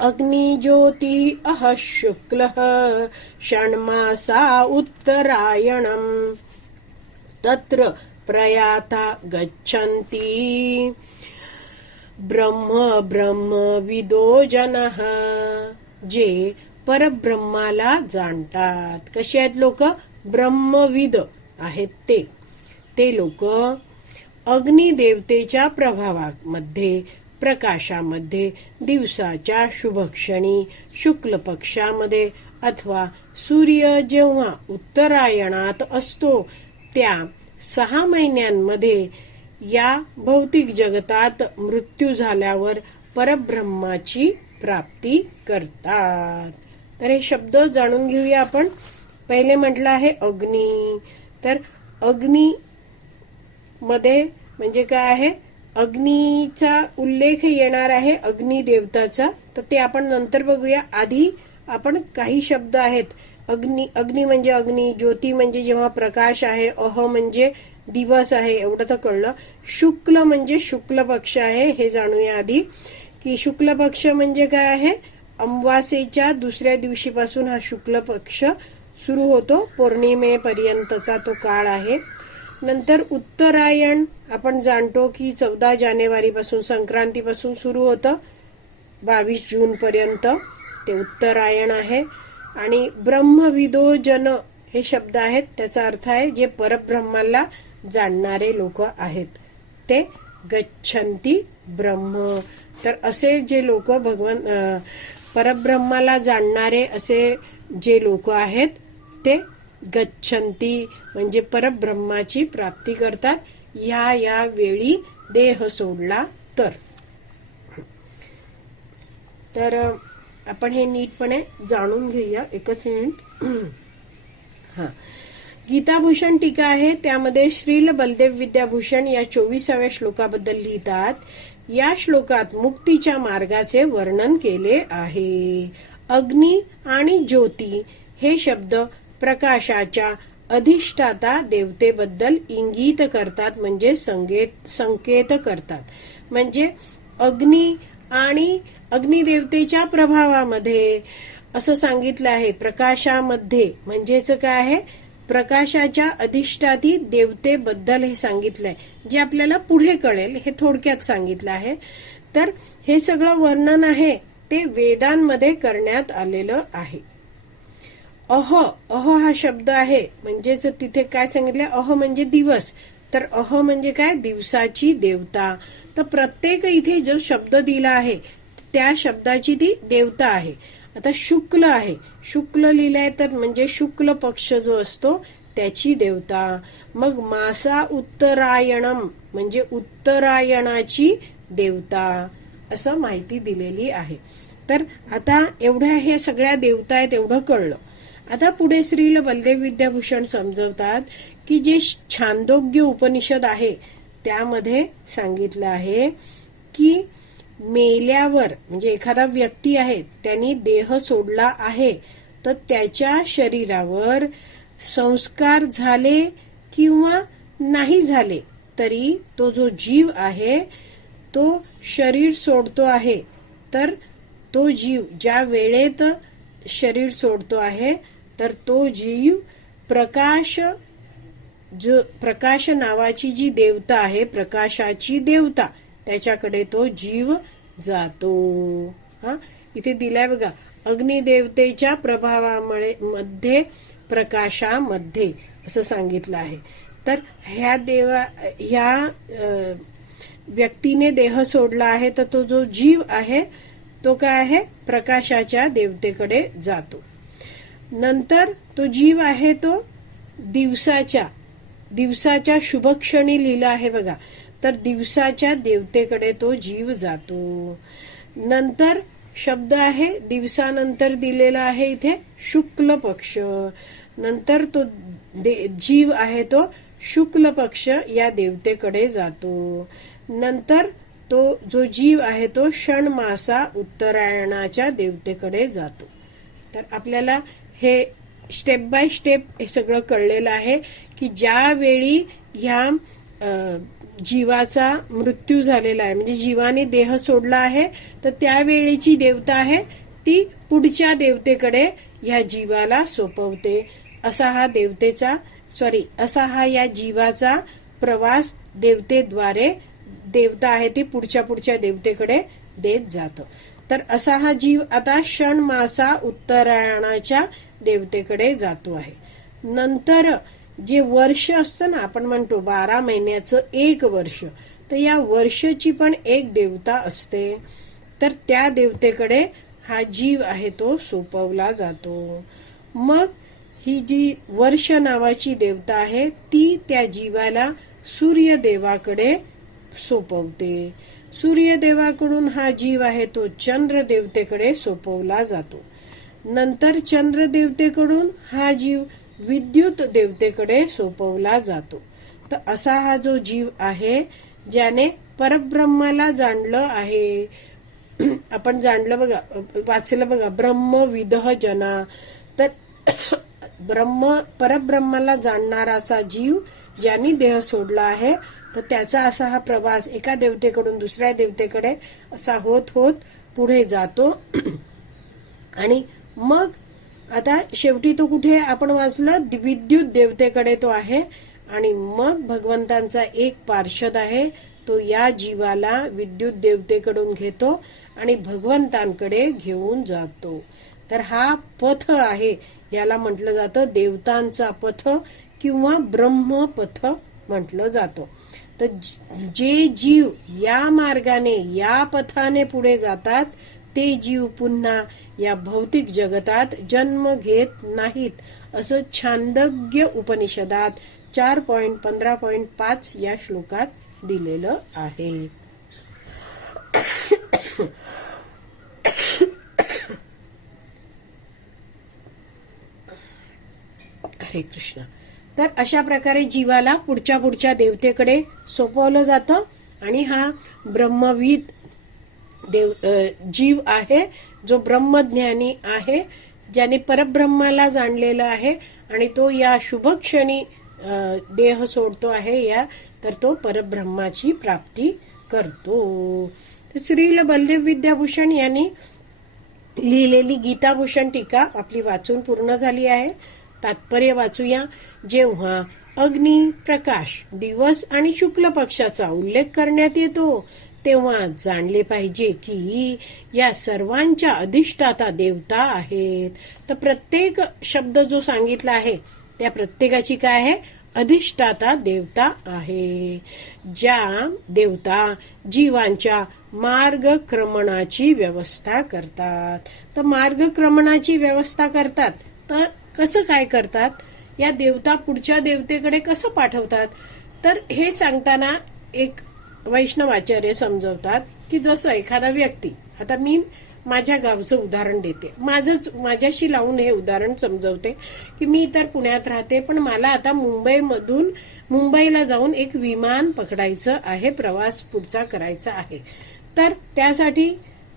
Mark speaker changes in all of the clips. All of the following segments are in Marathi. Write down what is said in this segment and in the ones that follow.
Speaker 1: अग्निज्योति अह शुक्लः षण्मासा उत्तरायणम्। तत्र प्रयाता गच्छन्ति। ब्रह्म ब्रह्म विदो जनः जे परब्रह्माला जाणतात। कसे आहेत लोक? ब्रह्मविद आहेत ते। ते लोक अग्निदेवतेच्या प्रभावामध्ये प्रकाशामध्ये दिवसाच्या शुभक्षणी शुक्ल पक्षामध्ये अथवा सूर्य जेव्हा उत्तरायणात असतो त्या सहा महिन्यांमध्ये या भौतिक जगतात मृत्यू झाल्यावर परब्रह्माची प्राप्ती करतात. तर हे शब्द जाणून घेऊया आपण. पहिले म्हटलं आहे अग्नी. तर अग्नी मध्ये म्हणजे काय आहे? अग्नीचा उल्लेख येणार आहे अग्निदेवताचा तर ते आपण नंतर बघूया. आधी आपण काही शब्द आहेत. अग्नी अग्नी म्हणजे अग्नी ज्योती म्हणजे जेव्हा प्रकाश आहे अह म्हणजे दिवस आहे एवढं तर कळलं. शुक्ल म्हणजे शुक्ल पक्ष आहे हे जाणूया आधी. की शुक्ल पक्ष म्हणजे काय आहे? अमवासेच्या दुसऱ्या दिवशीपासून हा शुक्ल पक्ष सुरू होतो. पौर्णिमेपर्यंतचा तो काळ आहे. नंतर उत्तरायण आपण जाणतो की चौदा जानेवारीपासून संक्रांतीपासून सुरू होतं. बावीस जून पर्यंत ते उत्तरायण आहे. आणि ब्रह्मविदो जन हे शब्द आहेत. त्याचा अर्थ आहे जे परब्रह्माला जाणणारे लोक आहेत. ते गच्छंती ब्रह्म. तर असे जे लोक भगवान परब्रह्माला जाणणारे असे जे लोक आहेत ते गच्छंती म्हणजे परब्रह्माची प्राप्ती करतात. या या वेळी देह सोडला तर. तर आपण हे नीटपणे जाणून घेऊया. एकच मिनिट. हा. गीताभूषण टीका आहे. त्यामध्ये श्रील बलदेव विद्याभूषण या चोवीसाव्या श्लोकाबद्दल लिहितात. या श्लोकात मुक्तीच्या मार्गाचे वर्णन केले आहे. अग्नी आणि ज्योती हे शब्द प्रकाशाच्या अधिष्ठाता देवतेबद्दल इंगित करतात म्हणजे संकेत संकेत करतात. म्हणजे अग्नी आणि अग्निदेवतेच्या प्रभावामध्ये असं सांगितलं आहे प्रकाशामध्ये. म्हणजेच काय आहे? प्रकाशाच्या अधिष्ठाती देवतेबद्दल हे सांगितलंय जे आपल्याला पुढे कळेल हे थोडक्यात सांगितलं आहे. तर हे सगळं वर्णन आहे ते वेदांमध्ये करण्यात आलेलं आहे. अह अह हा शब्द आहे. म्हणजेच तिथे काय सांगितलं? अह म्हणजे दिवस. तर अह म्हणजे काय? दिवसाची देवता. तर प्रत्येक इथे जो शब्द दिला आहे त्या शब्दाची ती देवता आहे. आता शुक्ल आहे. शुक्ल लिहिलंय तर म्हणजे शुक्ल पक्ष जो असतो त्याची देवता. मग मासा उत्तरायणम म्हणजे उत्तरायणाची देवता. असं माहिती दिलेली आहे. तर आता एवढ्या हे सगळ्या देवता आहेत एवढं कळलं. आता पुढे श्रील बलदेव विद्याभूषण समजवतात की जे छांदोग्य उपनिषद आहे त्यामध्ये सांगितलं आहे की मेल्यावर म्हणजे एखादा व्यक्ती आहे त्यांनी देह सोडला आहे तर त्याच्या शरीरावर संस्कार झाले किंवा नाही झाले तरी तो जो जीव आहे तो शरीर सोडतो आहे. तर तो जीव ज्या वेळेत शरीर सोडतो आहे तर तो जीव प्रकाश जो प्रकाश नावाची जी देवता आहे प्रकाशाची देवता त्याच्याकडे तो जीव जातो. हा? इथे दिलाय बघा अग्निदेवतेच्या प्रभावामुळे मध्ये प्रकाशामध्ये असं सांगितलं आहे. तर ह्या देवा ह्या व्यक्तीने देह सोडला आहे तर तो जो जीव आहे तो काय आहे? प्रकाशाच्या देवतेकडे जातो. नंतर तो जीव आहे तो दिवसाच्या दिवसाच्या शुभक्षणी लिहिला आहे बघा. तर दिवसाच्या देवतेकडे तो जीव जातो. नंतर शब्द आहे दिवसानंतर दिलेला आहे इथे शुक्ल पक्ष नंतर तो दे- जीव आहे तो शुक्ल पक्ष या देवतेकडे जातो. नंतर तो जो जीव आहे तो षणमासा उत्तरायणाच्या देवतेकडे जातो. तर आपल्याला हे स्टेप बाय स्टेप हे सगळं कळलेलं आहे की ज्यावेळी ह्या जीवाचा मृत्यू झालेला आहे म्हणजे जीवाने देह सोडला आहे तर त्यावेळीची देवता आहे ती पुढच्या देवतेकडे ह्या जीवाला सोपवते. असा हा देवतेचा सॉरी असा हा या जीवाचा प्रवास देवतेद्वारे देवता आहे ती पुढच्या पुढच्या देवतेकडे देत जातं. तर असा हा जीव आता क्षण मासा उत्तरायणाच्या देवतेकडे जातो आहे. नंतर जे वर्ष असतं ना आपण म्हणतो बारा महिन्याचं एक वर्ष तर या वर्षाची पण एक देवता असते. तर त्या देवतेकडे हा जीव आहे तो सोपवला जातो. मग ही जी वर्ष नावाची देवता आहे ती त्या जीवाला सूर्यदेवाकडे सोपवते. सूर्यदेवाकडून हा जीव आहे तो चंद्र देवतेकडे सोपवला जातो. नंतर चंद्र देवतेकडून हा जीव विद्युत देवतेकडे सोपवला जातो. तर असा हा जो जीव आहे ज्याने परब्रह्माला जाणलं आहे. आपण जाणलं बघा वाचलं बघा ब्रह्म विदह जना. तर ब्रह्म परब्रह्माला जाणणारा असा जीव ज्यांनी देह सोडला आहे तर त्याचा असा हा प्रवास एका देवतेकडून दुसऱ्या देवतेकडे असा होत होत पुढे जातो. आणि मग आता शेवटी तो कुठे आपण वाचलं? विद्युत देवतेकडे तो आहे. आणि मग भगवंतांचा एक पार्षद आहे. तो या जीवाला विद्युत देवतेकडून घेतो आणि भगवंतांकडे घेऊन जातो. तर हा पथ आहे. याला म्हटलं जातं देवतांचा पथ किंवा ब्रह्मपथ म्हटलं जातं. तर जे जीव या मार्गाने या पथाने पुढे जातात ते जीव पुन्हा या भौतिक जगतात जन्म घेत नाहीत असं छांदग्य उपनिषदात चार पॉइंट पंधरा पॉइंट पाच या श्लोकात दिलेलं आहे. हरे कृष्ण. तर अशा प्रकारे जीवाला पुढच्या पुढच्या देवतेकडे सोपवलं जातं. आणि हा ब्रह्मविद देव जीव आहे जो ब्रह्मज्ञानी आहे ज्याने परब्रह्माला जाणलेलं आहे. आणि तो या शुभक्षणी देह सोडतो आहे या तर तो परब्रह्माची प्राप्ती करतो. श्रील बलदेव विद्याभूषण यांनी लिहिलेली गीताभूषण टीका आपली वाचून पूर्ण झाली आहे. तात्पर्य वाचूया. जेव्हा अग्नी प्रकाश दिवस आणि शुक्ल पक्षाचा उल्लेख करण्यात येतो तेव्हा जाणले पाहिजे की या सर्वांच्या अधिष्ठाता देवता आहेत. तर प्रत्येक शब्द जो सांगितला आहे त्या प्रत्येकाची काय आहे? अधिष्ठाता देवता आहे. ज्या देवता जीवांच्या मार्गक्रमणाची व्यवस्था करतात. तर मार्गक्रमणाची व्यवस्था करतात तर कसं काय करतात? या देवता पुढच्या देवतेकडे कसं पाठवतात? तर हे सांगताना एक वैष्णवाचार्य समजवतात की जसं एखादा व्यक्ती आता मी माझ्या गावचं उदाहरण देते. माझंच माझ्याशी लावून हे उदाहरण समजवते की मी तर पुण्यात राहते पण मला आता मुंबईमधून मुंबईला जाऊन एक विमान पकडायचं आहे प्रवास पुढचा करायचा आहे. तर त्यासाठी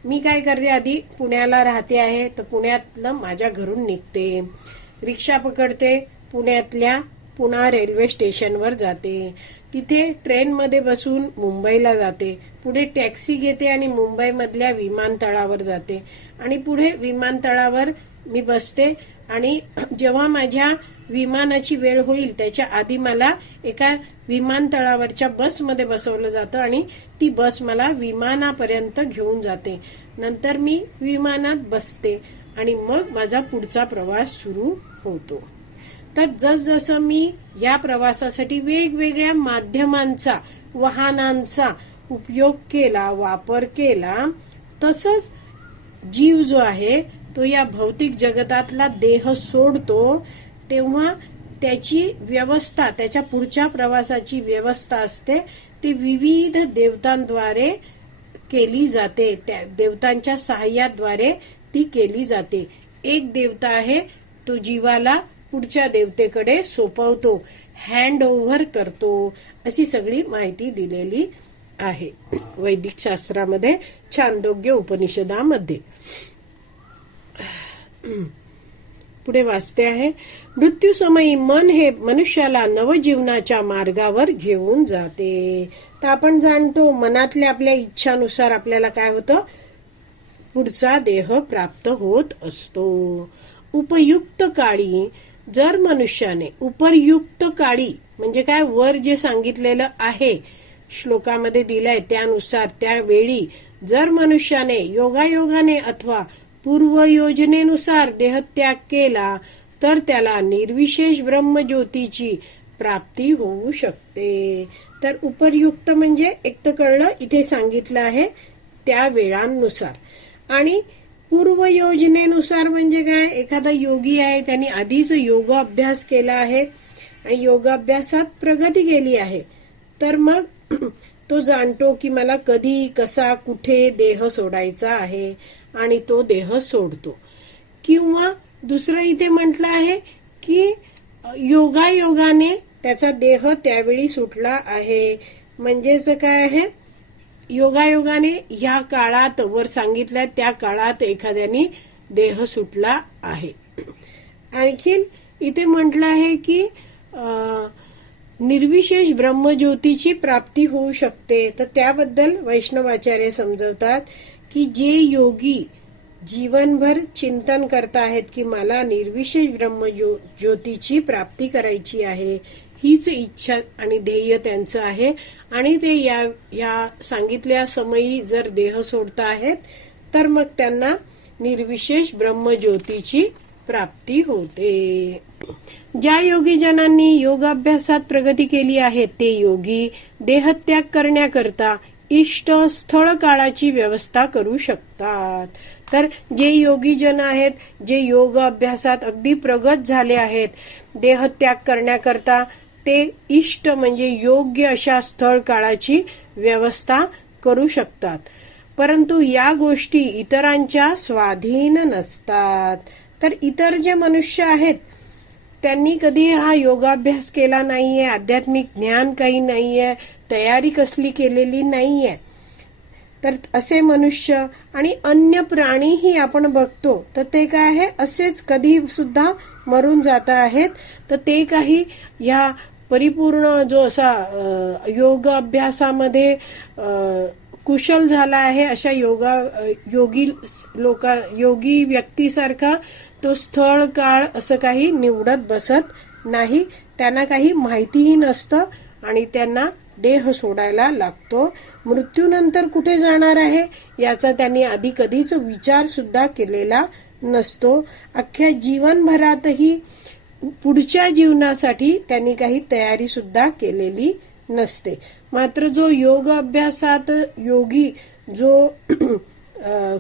Speaker 1: मी काय करते आधी पुण्याला राहते आहे तर पुण्यातनं माझ्या घरून निघते. रिक्षा पकडते पुण्यातल्या पुणा रेल्वे स्टेशनवर जाते. तिथे ट्रेनमध्ये बसून मुंबईला जाते. पुढे टॅक्सी घेते आणि मुंबईमधल्या विमानतळावर जाते. आणि पुढे विमानतळावर मी बसते आणि जेव्हा माझ्या विमानाची वेळ होईल त्याच्या आधी मला एका विमानतळावरच्या बसमध्ये बसवलं जातं आणि ती बस मला विमानापर्यंत घेऊन जाते. नंतर मी विमानात बसते. आणि मग माझा पुढचा प्रवास सुरू होतो. तर जसजसं मी या प्रवासासाठी वेगवेगळ्या माध्यमांचा वाहनांचा उपयोग केला वापर केला. तसंच जीव जो आहे तो या भौतिक जगतातला देह सोडतो. तेव्हा त्याची व्यवस्था त्याच्या पुढच्या प्रवासाची व्यवस्था असते. ती विविध देवतांद्वारे केली जाते. त्या देवतांच्या सहाय्याद्वारे ती केली जाते. एक देवता आहे तो जीवाला पुढच्या देवतेकडे सोपवतो हँड ओव्हर करतो अशी सगळी माहिती दिलेली आहे. वैदिक शास्त्रामध्ये छानदोग्य उपनिषदामध्ये. पुढे वाचते आहे मृत्यूसमयी मन हे मनुष्याला नवजीवनाच्या मार्गावर घेऊन जाते. तर आपण जाणतो मनातल्या आपल्या इच्छानुसार आपल्याला काय होतं? पुढचा देह प्राप्त होत असतो. उपयुक्त काळी जर मनुष्याने उपरयुक्त काळी म्हणजे काय वर जे सांगितलेलं आहे श्लोकामध्ये दिलंय त्यानुसार त्यावेळी जर मनुष्याने योगायोगाने अथवा पूर्व योजनेनुसार देहत्याग केला तर त्याला निर्विशेष ब्रह्मज्योतीची प्राप्ती होऊ शकते. तर उपरयुक्त म्हणजे एक तर कळलं इथे सांगितलं आहे त्या वेळांनुसार. आणि पूर्वयोजनेनुसार म्हणजे काय? एखादा योगी आहे त्यांनी आधीच योग अभ्यास केला आहे आणि योगाभ्यासात प्रगती केली आहे. तर मग तो जाणतो की मला कधी कसा कुठे देह सोडायचा आहे आणि तो देह सोडतो. किंवा दुसरं इथे म्हटलं आहे की योगायोगाने त्याचा देह त्यावेळी सुटला आहे. म्हणजेच काय आहे? योगायोगाने ह्या काळात वर सांगितल्या त्या काळात एखाद्याने देह सुटला आहे. आणखीन इथे म्हटलं आहे की निर्विशेष ब्रह्मज्योतीची प्राप्ती होऊ शकते. तर त्याबद्दल वैष्णवाचार्य समजवतात की जे योगी जीवनभर चिंतन करत आहेत की मला निर्विशेष ब्रह्मज्योतीची ज्योतीची प्राप्ती करायची आहे हीच इच्छा आणि ध्येय त्यांचं आहे. आणि ते या या सांगितल्या समयी जर देह सोडता आहेत तर मग त्यांना निर्विशेष ब्रह्मज्योतीची प्राप्ती होते. ज्या योगी जनांनी योगाभ्यासात प्रगती केली आहे ते योगी देहत्याग करण्याकरता इष्ट स्थळ काळाची व्यवस्था करू शकतात. तर जे योगी जन आहेत जे योग अभ्यासात अगदी प्रगत झाले आहेत देहत्याग करण्याकरता ते इष्ट म्हणजे योग्य अशा स्थळ काळाची व्यवस्था करू शकतात. परंतु या गोष्टी इतरांच्या स्वाधीन नसतात. तर इतर जे मनुष्य आहेत त्यांनी कधी हा योगाभ्यास केला नाहीये आध्यात्मिक ज्ञान काही नाहीये तयारी कसली केलेली नाहीये. तर असे मनुष्य आणि अन्य प्राणीही आपण बघतो तर ते काय आहे? असेच कधी सुद्धा मरून जात आहेत. तर ते काही ह्या परिपूर्ण जो असा योग अभ्यासामध्ये कुशल झाला आहे अशा योगा योगी लोका योगी व्यक्तीसारखा तो स्थळ काळ असं काही निवडत बसत नाही. त्यांना काही माहितीही नसतं आणि त्यांना देह सोडायला लागतो. मृत्यूनंतर कुठे जाणार आहे याचा त्यांनी आधी कधीच विचार सुद्धा केलेला नसतो. अख्ख्या जीवनभरातही पुढच्या जीवनासाठी त्यांनी काही तयारी सुद्धा केलेली नसते. मात्र जो योग अभ्यासात योगी जो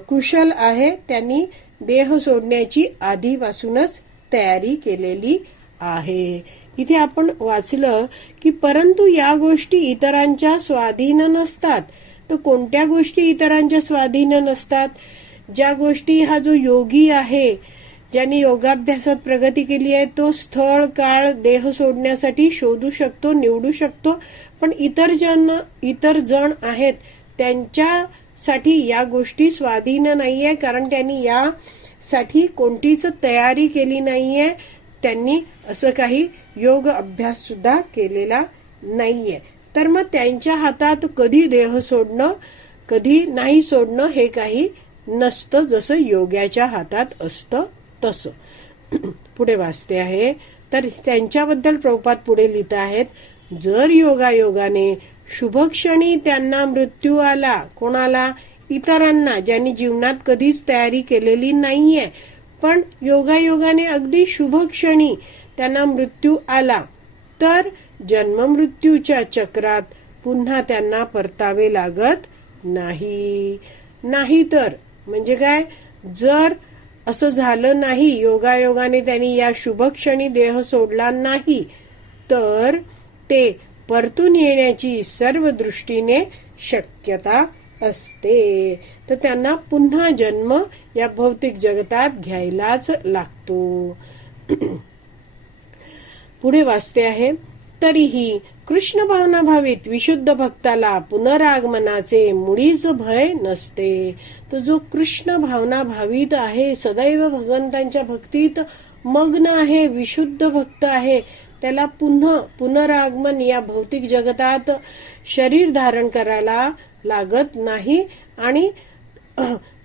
Speaker 1: कुशल आहे त्यांनी देह सोडण्याची आधीपासूनच तयारी केलेली आहे. इथे आपण वाचलं की परंतु या गोष्टी इतरांच्या स्वाधीन नसतात. तर कोणत्या गोष्टी इतरांच्या स्वाधीन नसतात? ज्या गोष्टी हा जो योगी आहे ज्यांनी योगाभ्यासात प्रगती केली आहे तो स्थळ काळ देह सोडण्यासाठी शोधू शकतो निवडू शकतो. पण इतर जण इतर जण आहेत त्यांच्यासाठी या गोष्टी स्वाधीन नाहीये कारण त्यांनी यासाठी कोणतीच तयारी केली नाहीये. त्यांनी असं काही योग अभ्यास सुद्धा केलेला नाहीये. तर मग त्यांच्या हातात कधी देह सोडणं कधी नाही सोडणं हे काही नसतं जसं योग्याच्या हातात असतं. तसं. पुढे वाचते आहे तर त्यांच्याबद्दल प्रभुपात पुढे लिहित आहेत जर योगायोगाने शुभक्षणी त्यांना मृत्यू आला कोणाला? इतरांना ज्यांनी जीवनात कधीच तयारी केलेली नाहीये. पण योगायोगाने अगदी शुभक्षणी त्यांना मृत्यू आला तर जन्ममृत्यूच्या चक्रात पुन्हा त्यांना परतावे लागत नाही. नाही तर म्हणजे काय? जर असं झालं नाही. योगायोगाने त्यांनी या शुभक्षणी देह सोडला नाही. तर ते परतून येण्याची सर्व दृष्टीने शक्यता असते. तर त्यांना पुन्हा जन्म या भौतिक जगतात घ्यायलाच लागतो. पुढे वाचते आहे तरीही कृष्ण भावना भावित विशुद्ध भक्ताला पुनरागमनाचे मुळीच भय नसते. तर जो कृष्ण भावना भावित आहे सदैव भगवंतांच्या भक्तीत मग्न आहे विशुद्ध भक्त आहे त्याला पुन्हा पुनरागमन या भौतिक जगतात शरीर धारण करायला लागत नाही आणि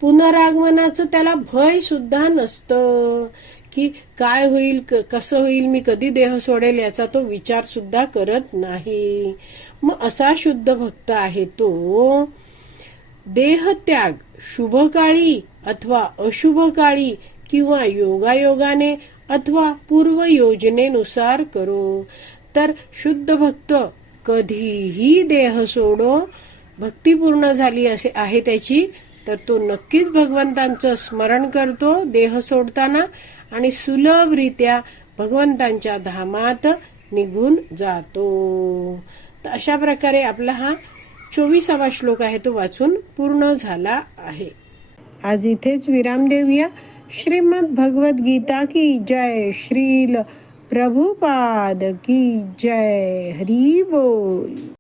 Speaker 1: पुनरागमनाचं त्याला भय सुद्धा नसतं. की काय होईल कसं होईल मी कधी देह सोडेल याचा तो विचार सुद्धा करत नाही. मग असा शुद्ध भक्त आहे तो देहत्याग शुभ काळी अथवा अशुभ काळी किंवा योगायोगाने अथवा पूर्व योजनेनुसार करो. तर शुद्ध भक्त कधीही देह सोडो भक्ती पूर्ण झाली असे आहे त्याची तर तो नक्कीच भगवंतांचं स्मरण करतो देह सोडताना आणि सुलभरित्या भगवंतांच्या धामात निघून जातो. तर अशा प्रकारे आपला हा चोवीसावा श्लोक आहे तो वाचून पूर्ण झाला आहे. आज इथेच विराम देऊया. श्रीमद भगवत गीता की जय श्रील प्रभुपाद की जय हरी बोल.